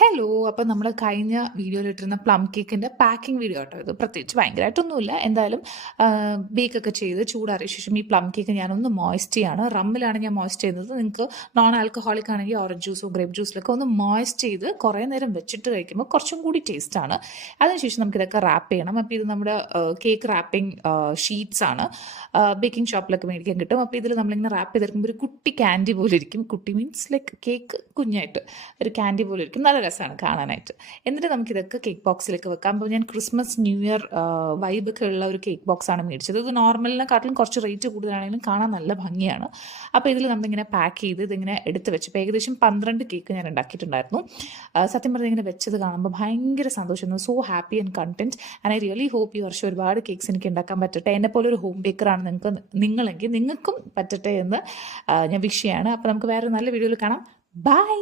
Hello. അപ്പം നമ്മൾ കഴിഞ്ഞ വീഡിയോയിലിട്ടിരുന്ന പ്ലം കേക്കിൻ്റെ പാക്കിംഗ് വീഡിയോ കേട്ടോ ഇത്. പ്രത്യേകിച്ച് ഭയങ്കരമായിട്ടൊന്നുമില്ല. എന്തായാലും ബേക്കൊക്കെ ചെയ്ത് ചൂടാറിയ ശേഷം ഈ പ്ലം കേക്ക് ഞാനൊന്ന് മോയ്സ്റ്റ് ചെയ്യാണ്. റമ്മിലാണ് ഞാൻ മോയ്സ്റ്റ് ചെയ്യുന്നത്. നിങ്ങൾക്ക് നോൺ ആൽക്കഹോളിക് ആണെങ്കിൽ ഓറഞ്ച് ജ്യൂസോ ഗ്രേപ്പ് ജ്യൂസിലൊക്കെ ഒന്ന് മോയ്സ്റ്റ് ചെയ്ത് കുറേ നേരം വെച്ചിട്ട് കഴിക്കുമ്പോൾ കുറച്ചും കൂടി ടേസ്റ്റാണ്. അതിനുശേഷം നമുക്കിതൊക്കെ റാപ്പ് ചെയ്യണം. അപ്പോൾ ഇത് നമ്മുടെ കേക്ക് റാപ്പിംഗ് ഷീറ്റ്സ് ആണ്. ബേക്കിംഗ് ഷോപ്പിലൊക്കെ മേടിക്കാൻ കിട്ടും. അപ്പോൾ ഇതിൽ നമ്മളിങ്ങനെ റാപ്പ് ചെയ്തെടുക്കുമ്പോൾ ഒരു കുട്ടി ക്യാൻഡി പോലെ ഇരിക്കും. കുട്ടി മീൻസ് ലൈക്ക് കേക്ക് കുഞ്ഞായിട്ട് ഒരു ക്യാൻഡി പോലെ ഇരിക്കും. നല്ല രസമാണ് കാണാനായിട്ട്. എന്നിട്ട് നമുക്കിതൊക്കെ കേക്ക് ബോക്സിലേക്ക് വെക്കാം. അപ്പോൾ ഞാൻ ക്രിസ്മസ് ന്യൂ ഇയർ വൈബൊക്കെ ഉള്ള ഒരു കേക്ക് ബോക്സാണ് മേടിച്ചത്. ഇത് നോർമലിനെക്കാട്ടിലും കുറച്ച് റേറ്റ് കൂടുതലാണെങ്കിലും കാണാൻ നല്ല ഭംഗിയാണ്. അപ്പോൾ ഇതിൽ നമ്മളിങ്ങനെ പാക്ക് ചെയ്ത് ഇതിങ്ങനെ എടുത്ത് വെച്ച് ഇപ്പോൾ ഏകദേശം 12 കേക്ക് ഞാൻ ഉണ്ടാക്കിയിട്ടുണ്ടായിരുന്നു. സത്യം പറഞ്ഞാൽ ഇങ്ങനെ വെച്ചത് കാണുമ്പോൾ ഭയങ്കര സന്തോഷമായിരുന്നു. So happy and content and I really hope ഈ വർഷം ഒരുപാട് കേക്ക്സ് എനിക്ക് ഉണ്ടാക്കാൻ പറ്റട്ടെ. എന്നെപ്പോലെ ഒരു ഹോം ബേക്കറാണ് നിങ്ങളെങ്കിൽ നിങ്ങൾക്കും പറ്റട്ടെ എന്ന് ഞാൻ വിഷ് ചെയ്യാണ്. അപ്പോൾ നമുക്ക് വേറെ നല്ല വീഡിയോയിൽ കാണാം. ബൈ.